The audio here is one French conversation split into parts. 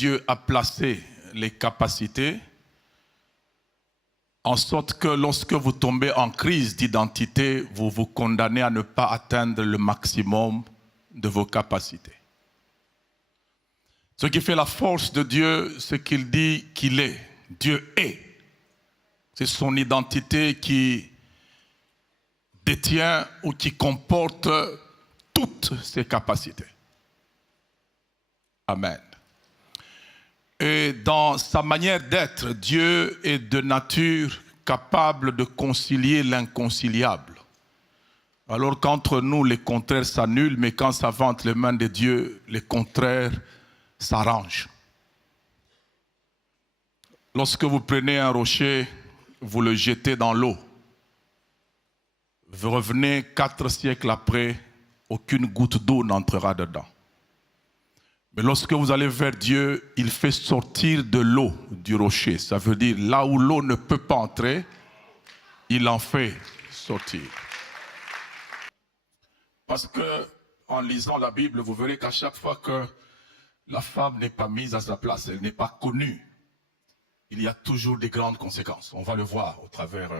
Dieu a placé les capacités en sorte que lorsque vous tombez en crise d'identité, vous vous condamnez à ne pas atteindre le maximum de vos capacités. Ce qui fait la force de Dieu, c'est qu'il dit qu'il est. Dieu est. C'est son identité qui détient ou qui comporte toutes ses capacités. Amen. Et dans sa manière d'être, Dieu est de nature capable de concilier l'inconciliable. Alors qu'entre nous, les contraires s'annulent, mais quand ça va entre les mains de Dieu, les contraires s'arrangent. Lorsque vous prenez un rocher, vous le jetez dans l'eau. Vous revenez 4 siècles après, aucune goutte d'eau n'entrera dedans. Mais lorsque vous allez vers Dieu, il fait sortir de l'eau du rocher. Ça veut dire là où l'eau ne peut pas entrer, il en fait sortir. Parce que en lisant la Bible, vous verrez qu'à chaque fois que la femme n'est pas mise à sa place, elle n'est pas connue, il y a toujours des grandes conséquences. On va le voir au travers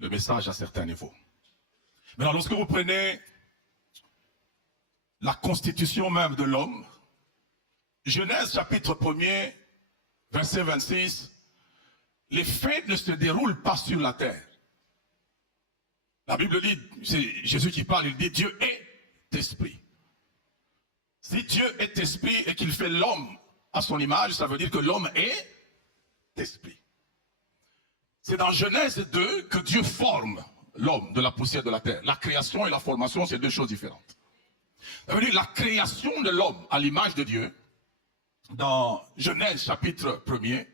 le message à certains niveaux. Maintenant, lorsque vous prenez la constitution même de l'homme, Genèse chapitre 1er, verset 26, les faits ne se déroulent pas sur la terre. La Bible dit, c'est Jésus qui parle, il dit Dieu est esprit. Si Dieu est esprit et qu'il fait l'homme à son image, ça veut dire que l'homme est esprit. C'est dans Genèse 2 que Dieu forme l'homme de la poussière de la terre. La création et la formation, c'est deux choses différentes. Ça veut dire la création de l'homme à l'image de Dieu, dans Genèse chapitre 1er,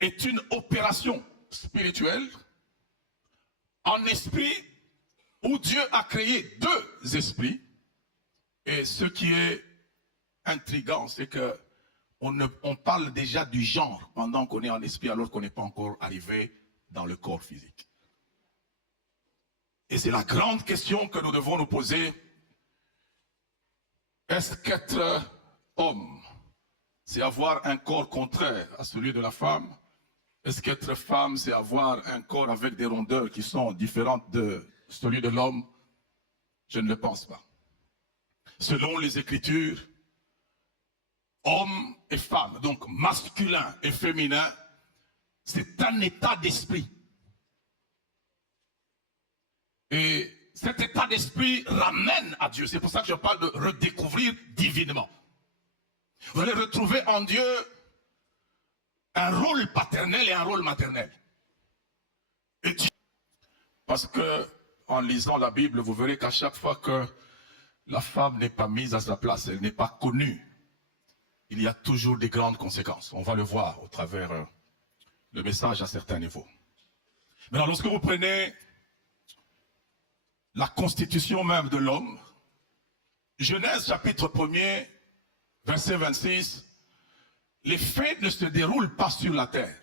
est une opération spirituelle en esprit où Dieu a créé deux esprits. Et ce qui est intriguant, c'est que on parle déjà du genre pendant qu'on est en esprit alors qu'on n'est pas encore arrivé dans le corps physique. Et c'est la grande question que nous devons nous poser. Est-ce qu'être homme, c'est avoir un corps contraire à celui de la femme? Est-ce qu'être femme, c'est avoir un corps avec des rondeurs qui sont différentes de celui de l'homme? Je ne le pense pas. Selon les Écritures, homme et femme, donc masculin et féminin, c'est un état d'esprit. Et cet état d'esprit ramène à Dieu. C'est pour ça que je parle de redécouvrir divinement. Vous allez retrouver en Dieu un rôle paternel et un rôle maternel. Et Dieu, parce que en lisant la Bible, vous verrez qu'à chaque fois que la femme n'est pas mise à sa place, elle n'est pas connue, il y a toujours des grandes conséquences. On va le voir au travers le message à certains niveaux. Maintenant, lorsque vous prenez la constitution même de l'homme, Genèse chapitre 1er, verset 26, les faits ne se déroulent pas sur la terre.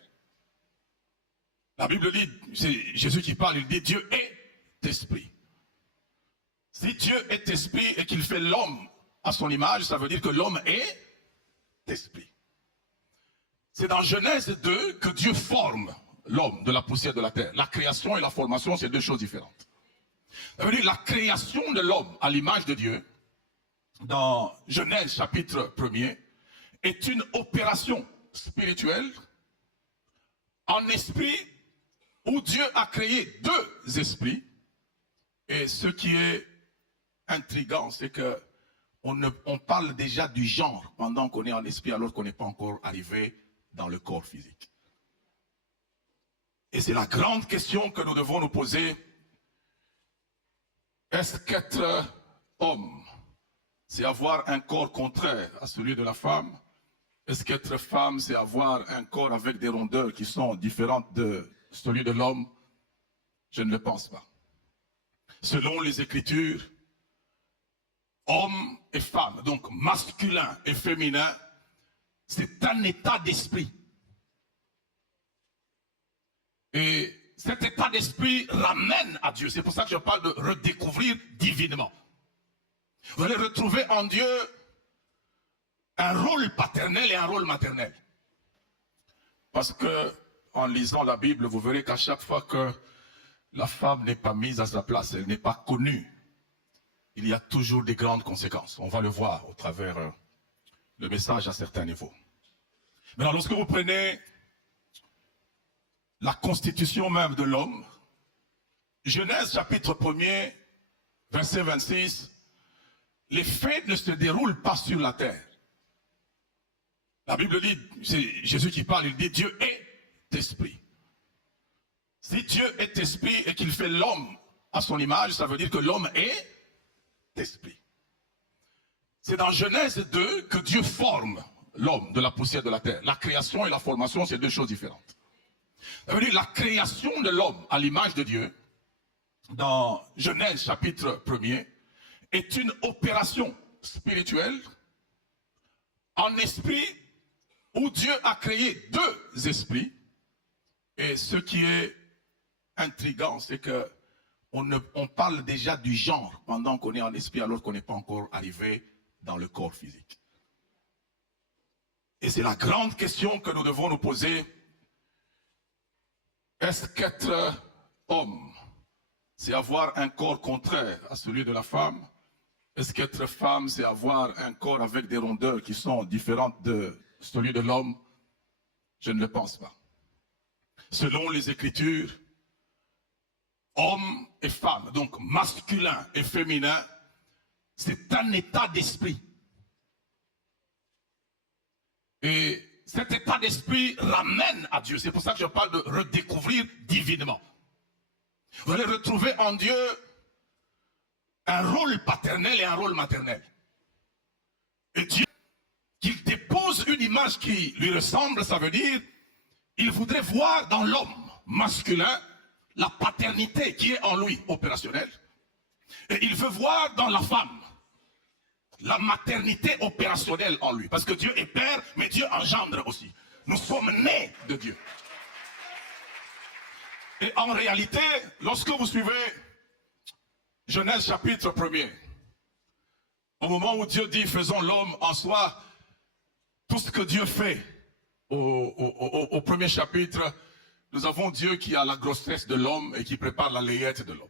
La Bible dit, c'est Jésus qui parle, il dit Dieu est esprit. Si Dieu est esprit et qu'il fait l'homme à son image, ça veut dire que l'homme est esprit. C'est dans Genèse 2 que Dieu forme l'homme de la poussière de la terre. La création et la formation, c'est deux choses différentes. Ça veut dire la création de l'homme à l'image de Dieu, dans Genèse chapitre 1er, est une opération spirituelle en esprit où Dieu a créé deux esprits. Et ce qui est intriguant, c'est que on parle déjà du genre pendant qu'on est en esprit alors qu'on n'est pas encore arrivé dans le corps physique. Et c'est la grande question que nous devons nous poser. Est-ce qu'être homme, c'est avoir un corps contraire à celui de la femme? Est-ce qu'être femme, c'est avoir un corps avec des rondeurs qui sont différentes de celui de l'homme? Je ne le pense pas. Selon les Écritures, homme et femme, donc masculin et féminin, c'est un état d'esprit. Et cet état d'esprit ramène à Dieu. C'est pour ça que je parle de redécouvrir divinement. Vous allez retrouver en Dieu un rôle paternel et un rôle maternel. Parce que, en lisant la Bible, vous verrez qu'à chaque fois que la femme n'est pas mise à sa place, elle n'est pas connue, il y a toujours des grandes conséquences. On va le voir au travers le message à certains niveaux. Maintenant, lorsque vous prenez la constitution même de l'homme, Genèse chapitre 1er, verset 26, les faits ne se déroulent pas sur la terre. La Bible dit, c'est Jésus qui parle, il dit Dieu est esprit. Si Dieu est esprit et qu'il fait l'homme à son image, ça veut dire que l'homme est esprit. C'est dans Genèse 2 que Dieu forme l'homme de la poussière de la terre. La création et la formation, c'est deux choses différentes. Ça veut dire la création de l'homme à l'image de Dieu, dans Genèse chapitre 1er, est une opération spirituelle en esprit où Dieu a créé deux esprits. Et ce qui est intriguant, c'est que on parle déjà du genre pendant qu'on est en esprit alors qu'on n'est pas encore arrivé dans le corps physique. Et c'est la grande question que nous devons nous poser. Est-ce qu'être homme, c'est avoir un corps contraire à celui de la femme? Est-ce qu'être femme, c'est avoir un corps avec des rondeurs qui sont différentes de celui de l'homme? Je ne le pense pas. Selon les Écritures, homme et femme, donc masculin et féminin, c'est un état d'esprit. Et cet état d'esprit ramène à Dieu. C'est pour ça que je parle de redécouvrir divinement. Vous allez retrouver en Dieu un rôle paternel et un rôle maternel. Et Dieu, qu'il dépose une image qui lui ressemble, ça veut dire, il voudrait voir dans l'homme masculin la paternité qui est en lui opérationnelle. Et il veut voir dans la femme la maternité opérationnelle en lui. Parce que Dieu est père, mais Dieu engendre aussi. Nous sommes nés de Dieu. Et en réalité, lorsque vous suivez Genèse chapitre 1er, au moment où Dieu dit faisons l'homme en soi, tout ce que Dieu fait au premier chapitre, nous avons Dieu qui a la grossesse de l'homme et qui prépare la layette de l'homme.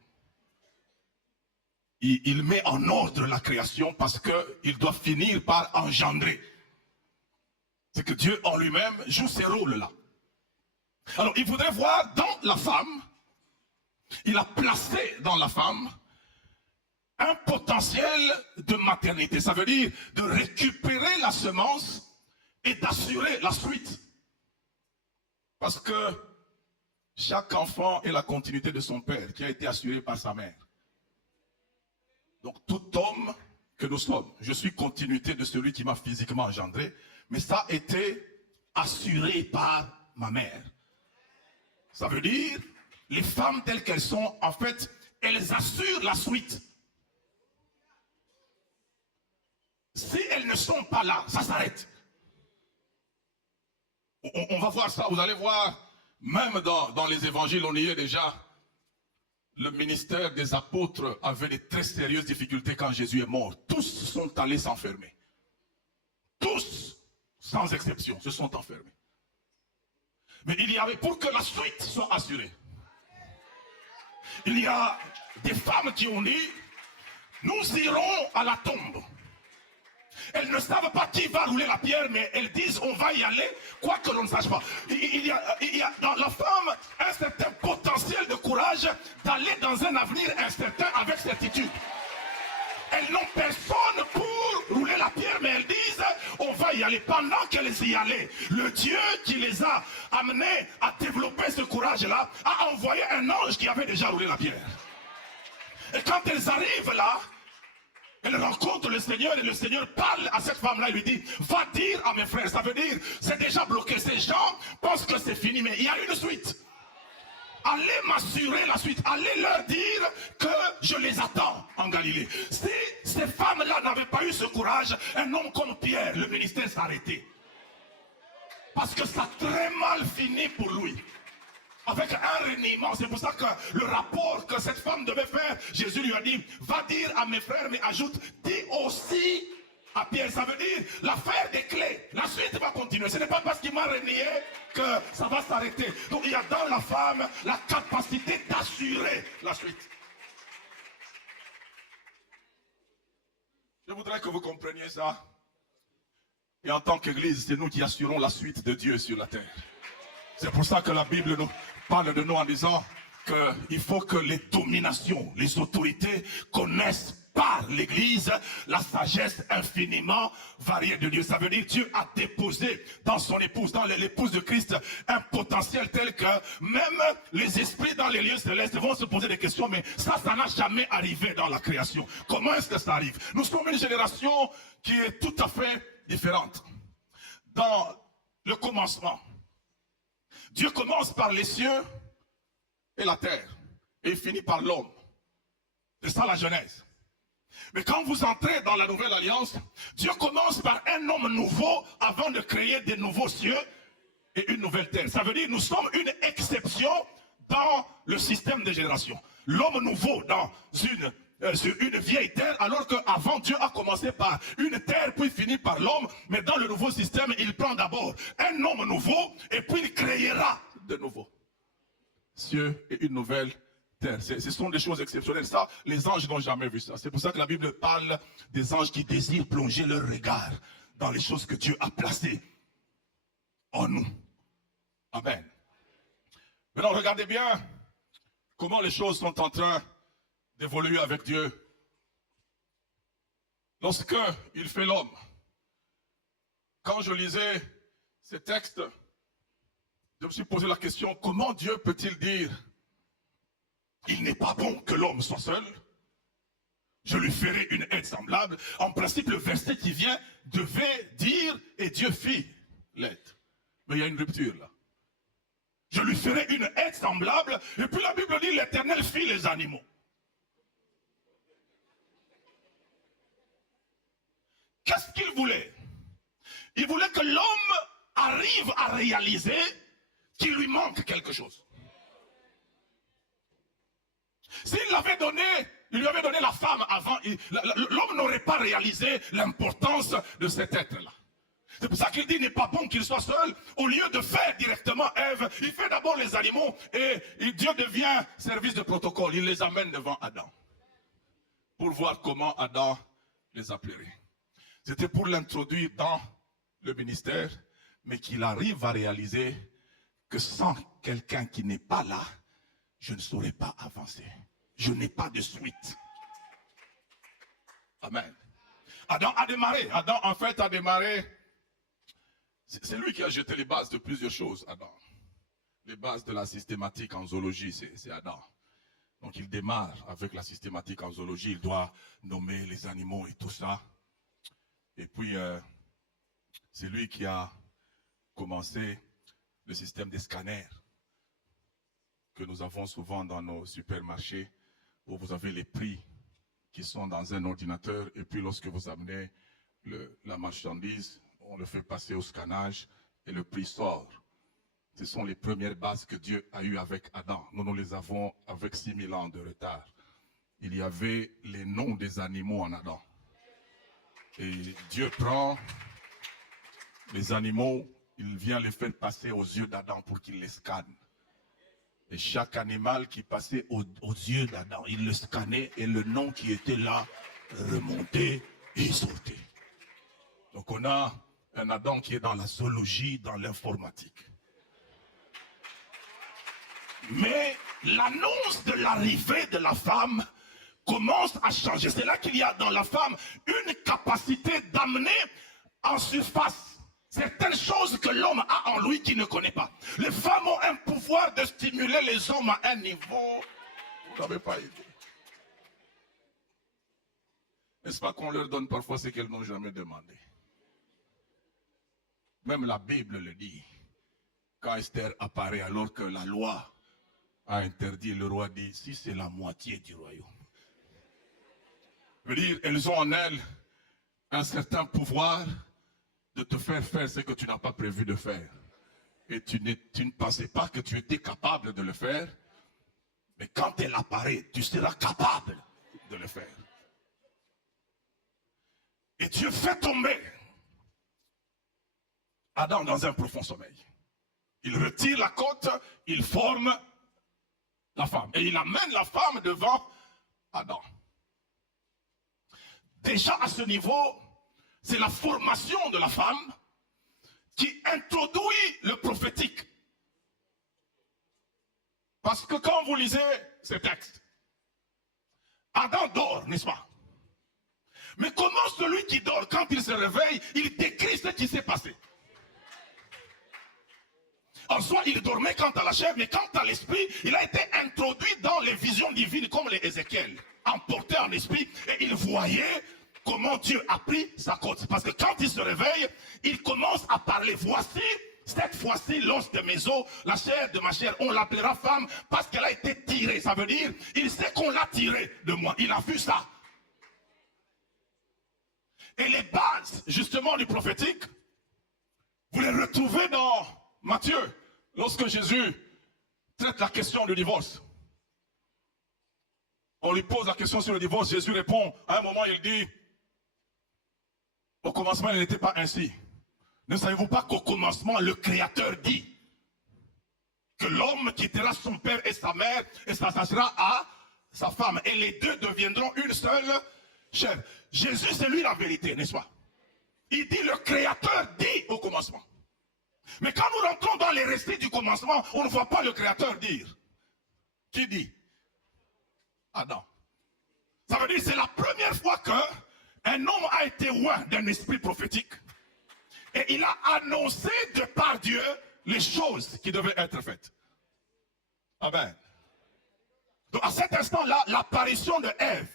Il met en ordre la création parce qu'il doit finir par engendrer. C'est que Dieu en lui-même joue ces rôles-là. Alors il voudrait voir dans la femme, il a placé dans la femme un potentiel de maternité. Ça veut dire de récupérer la semence et d'assurer la suite. Parce que chaque enfant est la continuité de son père qui a été assuré par sa mère. Donc tout homme que nous sommes, je suis continuité de celui qui m'a physiquement engendré, mais ça a été assuré par ma mère. Ça veut dire, les femmes telles qu'elles sont, en fait, elles assurent la suite. Si elles ne sont pas là, ça s'arrête. On va voir ça, vous allez voir, même dans les évangiles, on y est déjà. Le ministère des apôtres avait de très sérieuses difficultés quand Jésus est mort. Tous sont allés s'enfermer. Tous, sans exception, se sont enfermés. Mais il y avait, pour que la suite soit assurée, il y a des femmes qui ont dit, nous irons à la tombe. Elles ne savent pas qui va rouler la pierre, mais elles disent on va y aller, quoi que l'on ne sache pas. Il y a dans la femme un certain potentiel de courage d'aller dans un avenir incertain avec certitude. Elles n'ont personne pour rouler la pierre, mais elles disent on va y aller. Pendant qu'elles y allaient, le Dieu qui les a amenées à développer ce courage-là a envoyé un ange qui avait déjà roulé la pierre. Et quand elles arrivent là, elle rencontre le Seigneur et le Seigneur parle à cette femme-là et lui dit va dire à mes frères, ça veut dire c'est déjà bloqué, ces gens pensent que c'est fini, mais il y a une suite. Allez m'assurer la suite, allez leur dire que je les attends en Galilée. Si ces femmes-là n'avaient pas eu ce courage, un homme comme Pierre, le ministère s'arrêtait. Parce que ça a très mal fini pour lui. Avec un reniement, c'est pour ça que le rapport que cette femme devait faire, Jésus lui a dit, va dire à mes frères, mais ajoute, dis aussi à Pierre. Ça veut dire l'affaire des clés. La suite va continuer. Ce n'est pas parce qu'il m'a renié que ça va s'arrêter. Donc il y a dans la femme la capacité d'assurer la suite. Je voudrais que vous compreniez ça. Et en tant qu'Église, c'est nous qui assurons la suite de Dieu sur la terre. C'est pour ça que la Bible nous parle de nous en disant qu'il faut que les dominations, les autorités connaissent par l'Église la sagesse infiniment variée de Dieu. Ça veut dire que Dieu a déposé dans son épouse, dans l'épouse de Christ, un potentiel tel que même les esprits dans les lieux célestes vont se poser des questions, mais ça n'a jamais arrivé dans la création. Comment est-ce que ça arrive? Nous sommes une génération qui est tout à fait différente. Dans le commencement, Dieu commence par les cieux et la terre, et il finit par l'homme. C'est ça la Genèse. Mais quand vous entrez dans la nouvelle alliance, Dieu commence par un homme nouveau avant de créer des nouveaux cieux et une nouvelle terre. Ça veut dire que nous sommes une exception dans le système de génération. L'homme nouveau dans sur une vieille terre, alors qu'avant Dieu a commencé par une terre, puis finit par l'homme, mais dans le nouveau système, il prend d'abord un homme nouveau, et puis il créera de nouveau cieux et une nouvelle terre. Ce sont des choses exceptionnelles. Ça, les anges n'ont jamais vu ça. C'est pour ça que la Bible parle des anges qui désirent plonger leur regard dans les choses que Dieu a placées en nous. Amen. Maintenant, regardez bien comment les choses sont en train d'évoluer avec Dieu. Lorsque il fait l'homme, quand je lisais ces textes, je me suis posé la question, comment Dieu peut-il dire il n'est pas bon que l'homme soit seul? Je lui ferai une aide semblable. En principe, le verset qui vient devait dire et Dieu fit l'aide. Mais il y a une rupture là. Je lui ferai une aide semblable. Et puis la Bible dit l'Éternel fit les animaux. Qu'est-ce qu'il voulait? Il voulait que l'homme arrive à réaliser qu'il lui manque quelque chose. S'il l'avait donné, il lui avait donné la femme avant, l'homme n'aurait pas réalisé l'importance de cet être-là. C'est pour ça qu'il dit, il n'est pas bon qu'il soit seul. Au lieu de faire directement Ève, il fait d'abord les animaux et Dieu devient service de protocole. Il les amène devant Adam pour voir comment Adam les appellerait. C'était pour l'introduire dans le ministère, mais qu'il arrive à réaliser que sans quelqu'un qui n'est pas là, je ne saurais pas avancer. Je n'ai pas de suite. Amen. Adam a démarré. Adam, en fait, a démarré. C'est lui qui a jeté les bases de plusieurs choses, Adam. Les bases de la systématique en zoologie, c'est Adam. Donc il démarre avec la systématique en zoologie. Il doit nommer les animaux et tout ça. Et puis, c'est lui qui a commencé le système des scanners que nous avons souvent dans nos supermarchés, où vous avez les prix qui sont dans un ordinateur, et puis lorsque vous amenez la marchandise, on le fait passer au scannage, et le prix sort. Ce sont les premières bases que Dieu a eues avec Adam. Nous les avons avec 6000 ans de retard. Il y avait les noms des animaux en Adam. Et Dieu prend les animaux, il vient les faire passer aux yeux d'Adam pour qu'il les scanne. Et chaque animal qui passait aux yeux d'Adam, il le scannait et le nom qui était là remontait et sortait. Donc on a un Adam qui est dans la zoologie, dans l'informatique. Mais l'annonce de l'arrivée de la femme commence à changer. C'est là qu'il y a dans la femme une capacité d'amener en surface certaines choses que l'homme a en lui qu'il ne connaît pas. Les femmes ont un pouvoir de stimuler les hommes à un niveau, vous n'avez pas idée. N'est-ce pas qu'on leur donne parfois ce qu'elles n'ont jamais demandé? Même la Bible le dit. Quand Esther apparaît alors que la loi a interdit, le roi dit, si c'est la moitié du royaume. Je veux dire, elles ont en elles un certain pouvoir de te faire faire ce que tu n'as pas prévu de faire. Et tu ne pensais pas que tu étais capable de le faire. Mais quand elle apparaît, tu seras capable de le faire. Et Dieu fait tomber Adam dans un profond sommeil. Il retire la côte, il forme la femme. Et il amène la femme devant Adam. Déjà à ce niveau, c'est la formation de la femme qui introduit le prophétique. Parce que quand vous lisez ces textes, Adam dort, n'est-ce pas? Mais comment celui qui dort, quand il se réveille, il décrit ce qui s'est passé? En soi, il dormait quant à la chair, mais quant à l'esprit, il a été introduit dans les visions divines comme les Ézéchiel, emporté en esprit, et il voyait comment Dieu a pris sa côte. Parce que quand il se réveille, il commence à parler. Voici, cette fois-ci, l'os de mes os, la chair de ma chair, on l'appellera femme parce qu'elle a été tirée. Ça veut dire, il sait qu'on l'a tirée de moi. Il a vu ça. Et les bases, justement, du prophétique, vous les retrouvez dans Matthieu, lorsque Jésus traite la question du divorce. On lui pose la question sur le divorce, Jésus répond, à un moment il dit, au commencement il n'était pas ainsi. Ne savez-vous pas qu'au commencement le Créateur dit que l'homme quittera son père et sa mère et s'attachera à sa femme et les deux deviendront une seule chair. Jésus c'est lui la vérité, n'est-ce pas? Il dit le Créateur dit au commencement. Mais quand nous rentrons dans les récits du commencement, on ne voit pas le Créateur dire. Qui dit? Adam. Ça veut dire que c'est la première fois qu'un homme a été oint d'un esprit prophétique. Et il a annoncé de par Dieu les choses qui devaient être faites. Amen. Donc à cet instant-là, l'apparition de Ève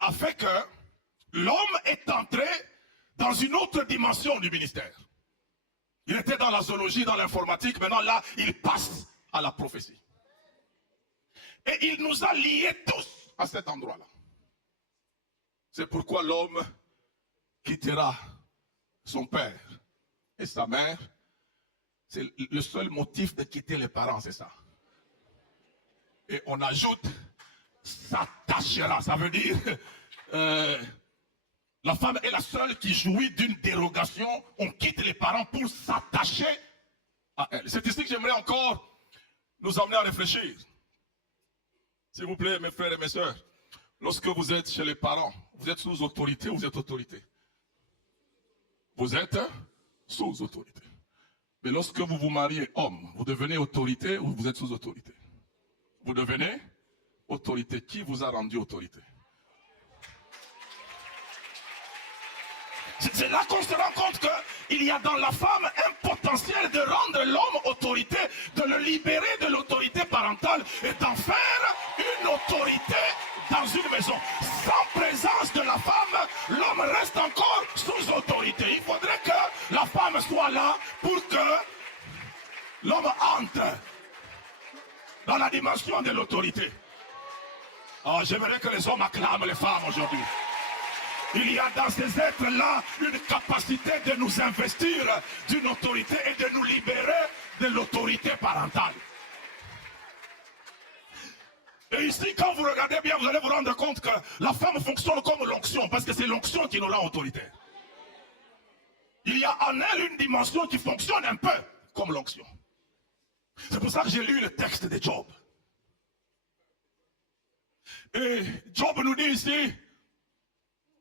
a fait que l'homme est entré dans une autre dimension du ministère. Il était dans la zoologie, dans l'informatique, maintenant là, il passe à la prophétie. Et il nous a liés tous à cet endroit-là. C'est pourquoi l'homme quittera son père et sa mère. C'est le seul motif de quitter les parents, c'est ça. Et on ajoute s'attachera, ça veut dire la femme est la seule qui jouit d'une dérogation. On quitte les parents pour s'attacher à elle. C'est ici que j'aimerais encore nous emmener à réfléchir. S'il vous plaît, mes frères et mes sœurs, lorsque vous êtes chez les parents, vous êtes sous autorité ou vous êtes autorité? Vous êtes sous autorité. Mais lorsque vous vous mariez homme, vous devenez autorité ou vous êtes sous autorité? Vous devenez autorité. Qui vous a rendu autorité? C'est là qu'on se rend compte qu'il y a dans la femme un potentiel de rendre l'homme autorité, de le libérer de l'autorité parentale et d'en faire une autorité dans une maison. Sans présence de la femme, l'homme reste encore sous autorité. Il faudrait que la femme soit là pour que l'homme entre dans la dimension de l'autorité. Oh, j'aimerais que les hommes acclament les femmes aujourd'hui. Il y a dans ces êtres-là une capacité de nous investir d'une autorité et de nous libérer de l'autorité parentale. Et ici, quand vous regardez bien, vous allez vous rendre compte que la femme fonctionne comme l'onction, parce que c'est l'onction qui nous rend autoritaire. Il y a en elle une dimension qui fonctionne un peu comme l'onction. C'est pour ça que j'ai lu le texte de Job. Et Job nous dit ici,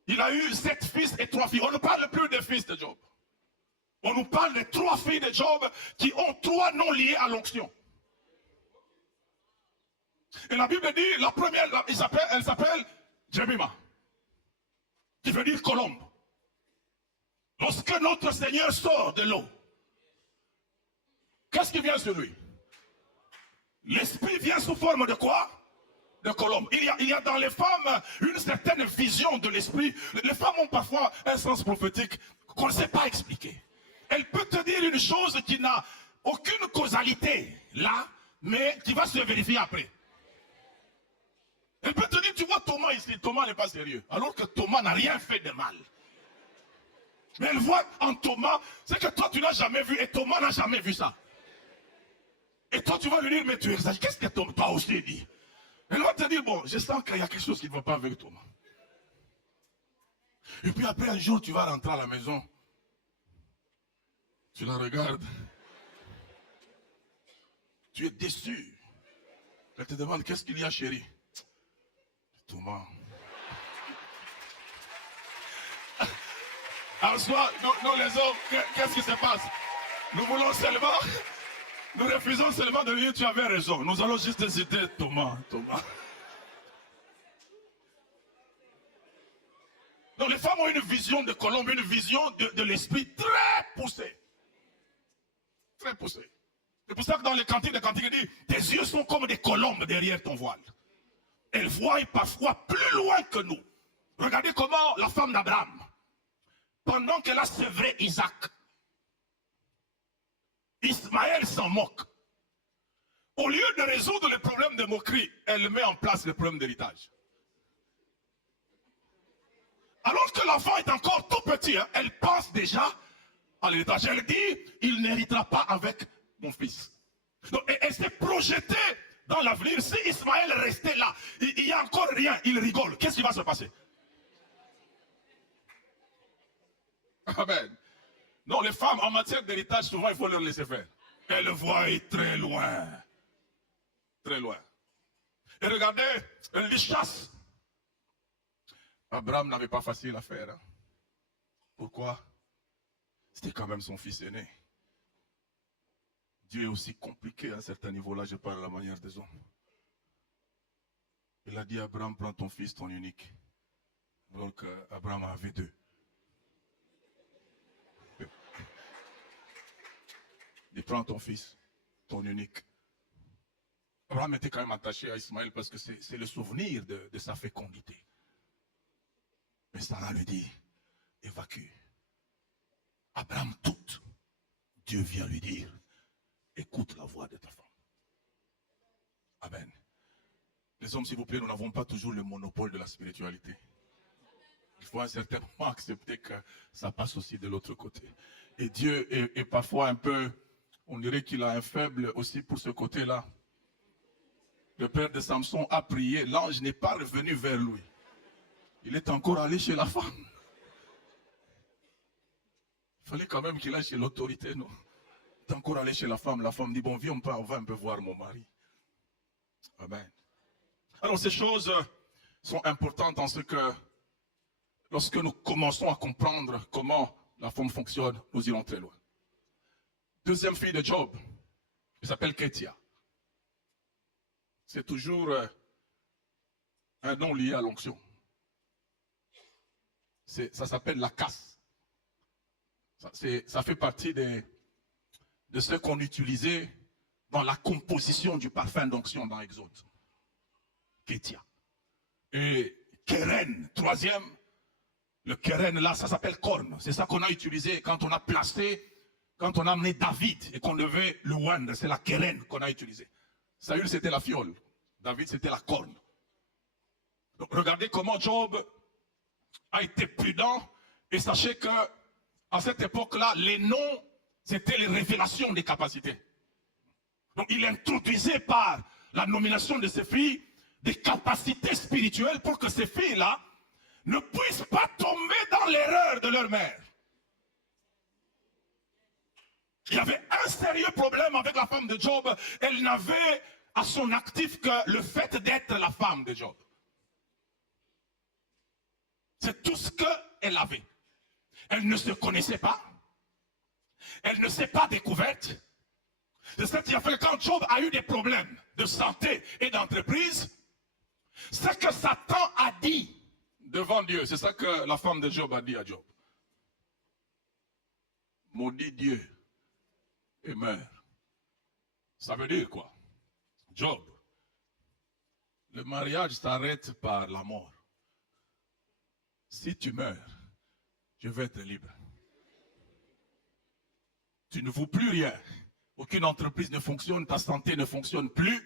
il a eu 7 fils et 3 filles. On ne parle plus des fils de Job. On nous parle des 3 filles de Job qui ont 3 noms liés à l'onction. Et la Bible dit, la première, elle s'appelle Jemima, qui veut dire colombe. Lorsque notre Seigneur sort de l'eau, qu'est-ce qui vient sur lui? L'esprit vient sous forme de quoi? De colombe. Il y a dans les femmes une certaine vision de l'esprit. Les femmes ont parfois un sens prophétique qu'on ne sait pas expliquer. Elle peut te dire une chose qui n'a aucune causalité là, mais qui va se vérifier après. Elle peut te dire, tu vois Thomas ici, Thomas n'est pas sérieux, alors que Thomas n'a rien fait de mal. Mais elle voit en Thomas ce que toi tu n'as jamais vu et Thomas n'a jamais vu ça. Et toi tu vas lui dire, mais tu exagères, qu'est-ce que toi aussi dit? Elle va te dire, bon, je sens qu'il y a quelque chose qui ne va pas avec Thomas. Et puis après un jour, tu vas rentrer à la maison. Tu la regardes. Tu es déçu. Elle te demande, qu'est-ce qu'il y a, chérie? Thomas. En soi, nous les hommes, qu'est-ce qui se passe? Nous voulons seulement, nous refusons seulement de dire, tu avais raison. Nous allons juste hésiter, Thomas. Donc les femmes ont une vision de Colombe, une vision de l'esprit très poussée. Très poussée. C'est pour ça que dans les cantiques, il dit, tes yeux sont comme des colombes derrière ton voile. Elles voient parfois plus loin que nous. Regardez comment la femme d'Abraham, pendant qu'elle a sevré Isaac, Ismaël s'en moque. Au lieu de résoudre le problème de moquerie, elle met en place le problème d'héritage. Alors que l'enfant est encore tout petit, hein, elle pense déjà à l'héritage. Elle dit, il n'héritera pas avec mon fils. Donc, elle s'est projetée dans l'avenir. Si Ismaël restait là, il n'y a encore rien, il rigole. Qu'est-ce qui va se passer? Amen. Non, les femmes, en matière d'héritage, souvent, il faut leur laisser faire. Elles voient très loin. Très loin. Et regardez, les chasses. Abraham n'avait pas facile à faire. Hein. Pourquoi? C'était quand même son fils aîné. Dieu est aussi compliqué à un certain niveau. Là, je parle à la manière des hommes. Il a dit à Abraham, prends ton fils, ton unique. Alors qu'Abraham avait deux. Il prend ton fils, ton unique. Abraham était quand même attaché à Ismaël parce que c'est le souvenir de sa fécondité. Mais Sarah lui dit, évacue. Abraham doute. Dieu vient lui dire, écoute la voix de ta femme. Amen. Les hommes, s'il vous plaît, nous n'avons pas toujours le monopole de la spiritualité. Il faut à un certain moment accepter que ça passe aussi de l'autre côté. Et Dieu est parfois un peu, on dirait qu'il a un faible aussi pour ce côté-là. Le père de Samson a prié, l'ange n'est pas revenu vers lui. Il est encore allé chez la femme. Il fallait quand même qu'il aille chez l'autorité, non? Il est encore allé chez la femme dit, bon, viens, on va un peu voir mon mari. Amen. Alors ces choses sont importantes en ce que, lorsque nous commençons à comprendre comment la femme fonctionne, nous irons très loin. Deuxième fille de Job, elle s'appelle Ketia. C'est toujours un nom lié à l'onction. Ça s'appelle la casse. Ça fait partie de ce qu'on utilisait dans la composition du parfum d'onction dans Exode. Ketia. Et Keren, troisième, le Keren là, ça s'appelle corne. C'est ça qu'on a utilisé quand on a placé, quand on a amené David et qu'on devait le oindre. C'est la Keren qu'on a utilisé. Saül c'était la fiole. David c'était la corne. Donc regardez comment Job a été prudent et sachez que à cette époque-là, les noms, c'était les révélations des capacités. Donc il introduisait par la nomination de ces filles des capacités spirituelles pour que ces filles-là ne puissent pas tomber dans l'erreur de leur mère. Il y avait un sérieux problème avec la femme de Job. Elle n'avait à son actif que le fait d'être la femme de Job. C'est tout ce qu'elle avait. Elle ne se connaissait pas. Elle ne s'est pas découverte. C'est ça qui a fait que quand Job a eu des problèmes de santé et d'entreprise, ce que Satan a dit devant Dieu, c'est ça que la femme de Job a dit à Job. Maudit Dieu et meurt. Ça veut dire quoi? Job, le mariage s'arrête par la mort. Si tu meurs, je vais être libre. Tu ne vaux plus rien. Aucune entreprise ne fonctionne, ta santé ne fonctionne plus.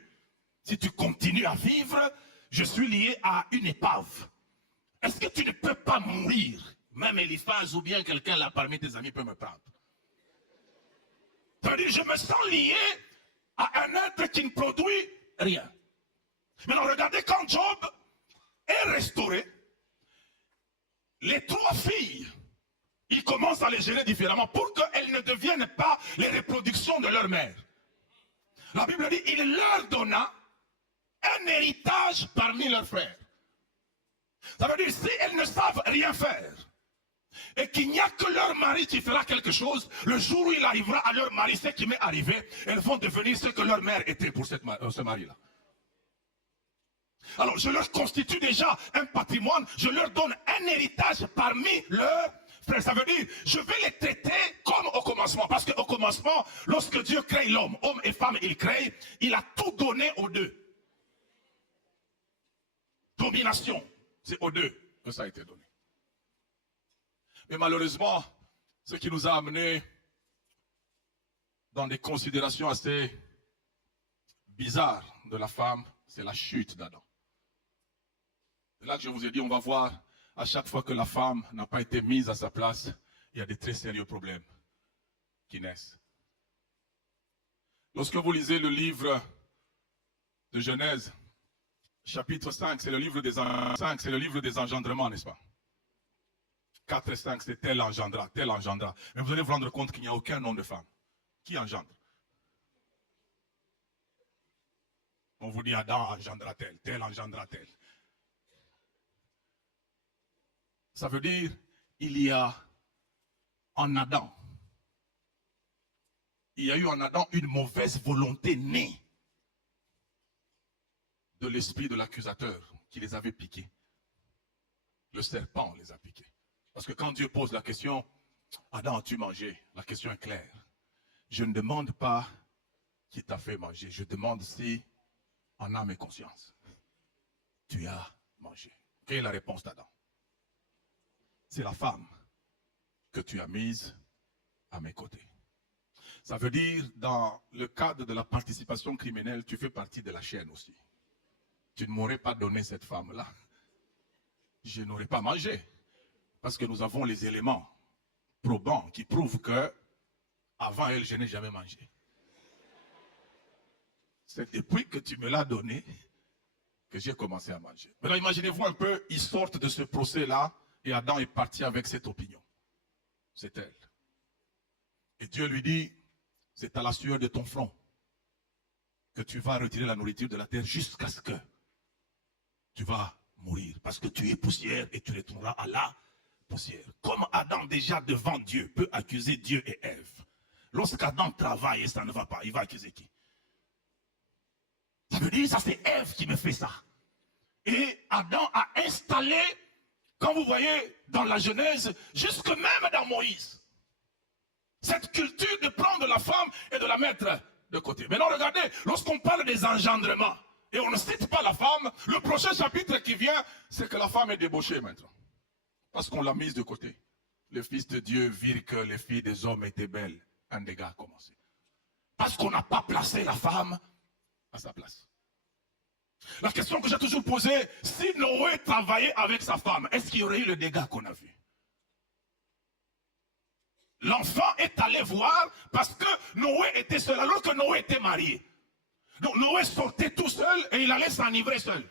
Si tu continues à vivre, je suis lié à une épave. Est-ce que tu ne peux pas mourir? Même Eliphaz ou bien quelqu'un là parmi tes amis peut me prendre. C'est-à-dire, je me sens lié à un être qui ne produit rien. Maintenant, regardez quand Job est restauré. les 3 filles, ils commencent à les gérer différemment pour qu'elles ne deviennent pas les reproductions de leur mère. La Bible dit, il leur donna un héritage parmi leurs frères. Ça veut dire, si elles ne savent rien faire, et qu'il n'y a que leur mari qui fera quelque chose, le jour où il arrivera à leur mari, ce qui m'est arrivé, elles vont devenir ce que leur mère était pour ce mari-là. Alors, je leur constitue déjà un patrimoine, je leur donne un héritage parmi leurs frères. Ça veut dire, je vais les traiter comme au commencement. Parce qu'au commencement, lorsque Dieu crée l'homme, homme et femme, il crée, il a tout donné aux deux. Domination, c'est aux deux que ça a été donné. Mais malheureusement, ce qui nous a amenés dans des considérations assez bizarres de la femme, c'est la chute d'Adam. C'est là que je vous ai dit, on va voir, à chaque fois que la femme n'a pas été mise à sa place, il y a des très sérieux problèmes qui naissent. Lorsque vous lisez le livre de Genèse, chapitre 5, c'est le livre des engendrements, n'est-ce pas? 4 et 5, c'est tel engendra, tel engendra. Mais vous allez vous rendre compte qu'il n'y a aucun nom de femme. Qui engendre? On vous dit Adam engendra tel, tel engendra tel. Ça veut dire, il y a en Adam, il y a eu en Adam une mauvaise volonté née de l'esprit de l'accusateur qui les avait piqués. Le serpent les a piqués. Parce que quand Dieu pose la question, Adam, as-tu mangé? La question est claire. Je ne demande pas qui t'a fait manger. Je demande si, en âme et conscience, tu as mangé. Quelle est la réponse d'Adam? C'est la femme que tu as mise à mes côtés. Ça veut dire, dans le cadre de la participation criminelle, tu fais partie de la chaîne aussi. Tu ne m'aurais pas donné cette femme-là. Je n'aurais pas mangé. Parce que nous avons les éléments probants qui prouvent que, avant elle, je n'ai jamais mangé. C'est depuis que tu me l'as donné que j'ai commencé à manger. Maintenant, imaginez-vous un peu, ils sortent de ce procès-là et Adam est parti avec cette opinion. C'est elle. Et Dieu lui dit, c'est à la sueur de ton front que tu vas retirer la nourriture de la terre jusqu'à ce que tu vas mourir. Parce que tu es poussière et tu retourneras à la poussière. Comme Adam déjà devant Dieu peut accuser Dieu et Ève. Lorsqu'Adam travaille et ça ne va pas, il va accuser qui? Ça veut dire, ça c'est Ève qui me fait ça. Et Adam a installé, quand vous voyez dans la Genèse, jusque même dans Moïse, cette culture de prendre la femme et de la mettre de côté. Maintenant regardez, lorsqu'on parle des engendrements, et on ne cite pas la femme, le prochain chapitre qui vient, c'est que la femme est débauchée maintenant. Parce qu'on l'a mise de côté. Les fils de Dieu virent que les filles des hommes étaient belles. Un dégât a commencé. Parce qu'on n'a pas placé la femme à sa place. La question que j'ai toujours posée, si Noé travaillait avec sa femme, est-ce qu'il y aurait eu le dégât qu'on a vu? L'enfant est allé voir parce que Noé était seul, alors que Noé était marié. Donc Noé sortait tout seul et il allait s'enivrer seul.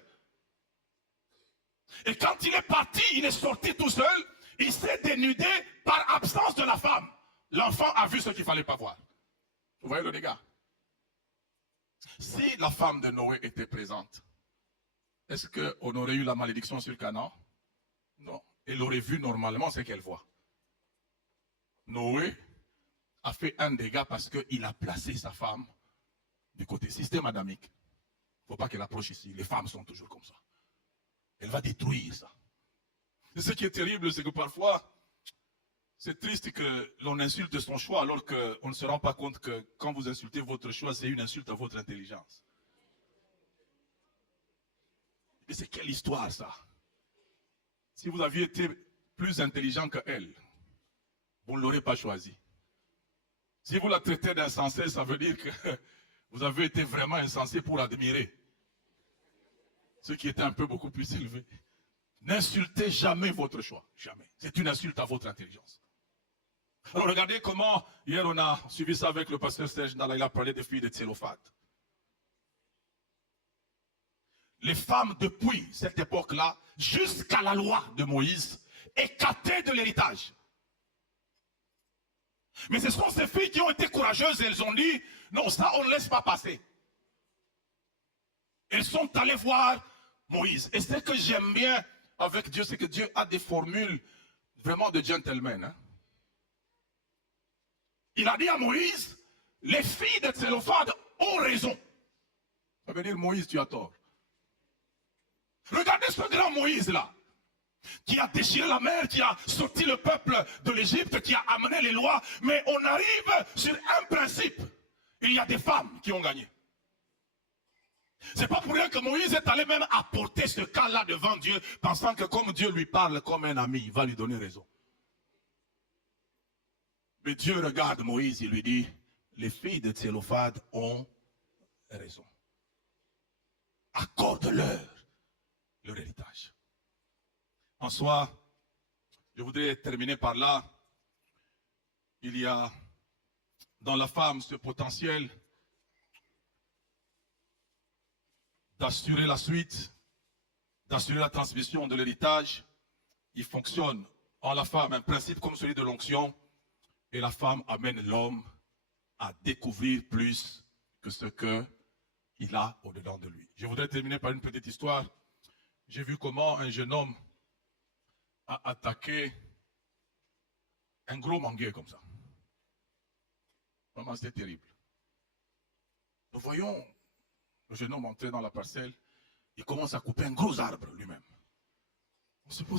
Et quand il est parti, il est sorti tout seul, il s'est dénudé par absence de la femme. L'enfant a vu ce qu'il ne fallait pas voir. Vous voyez le dégât? Si la femme de Noé était présente, est-ce qu'on aurait eu la malédiction sur Canaan? Non. Elle aurait vu normalement ce qu'elle voit. Noé a fait un dégât parce qu'il a placé sa femme du côté système adamique. Il ne faut pas qu'elle approche ici. Les femmes sont toujours comme ça. Elle va détruire ça. Et ce qui est terrible, c'est que parfois, c'est triste que l'on insulte son choix alors qu'on ne se rend pas compte que quand vous insultez votre choix, c'est une insulte à votre intelligence. Et c'est quelle histoire ça? Si vous aviez été plus intelligent qu'elle, vous ne l'aurez pas choisi. Si vous la traitez d'insensée, ça veut dire que vous avez été vraiment insensé pour admirer ce qui était un peu beaucoup plus élevé. N'insultez jamais votre choix, jamais. C'est une insulte à votre intelligence. Alors regardez comment, hier on a suivi ça avec le pasteur Serge Nala, il a parlé des filles de Tsélophate. Les femmes depuis cette époque-là, jusqu'à la loi de Moïse, écartées de l'héritage. Mais ce sont ces filles qui ont été courageuses et elles ont dit, non, ça on ne laisse pas passer. Elles sont allées voir Moïse. Et ce que j'aime bien avec Dieu, c'est que Dieu a des formules vraiment de gentleman. Hein? Il a dit à Moïse, les filles de Tsélophade ont raison. Ça veut dire, Moïse, tu as tort. Regardez ce grand Moïse là, qui a déchiré la mer, qui a sorti le peuple de l'Égypte, qui a amené les lois. Mais on arrive sur un principe. Il y a des femmes qui ont gagné. C'est pas pour rien que Moïse est allé même apporter ce cas-là devant Dieu, pensant que comme Dieu lui parle comme un ami, il va lui donner raison. Mais Dieu regarde Moïse, il lui dit, les filles de Tsélophade ont raison. Accorde-leur leur héritage. En soi, je voudrais terminer par là. Il y a dans la femme ce potentiel d'assurer la suite, d'assurer la transmission de l'héritage. Il fonctionne en la femme un principe comme celui de l'onction, et la femme amène l'homme à découvrir plus que ce qu'il a au-dedans de lui. Je voudrais terminer par une petite histoire. J'ai vu comment un jeune homme a attaqué un gros manguier comme ça. Vraiment, c'était terrible. Nous voyons le jeune homme entrer dans la parcelle, il commence à couper un gros arbre lui-même. On se pose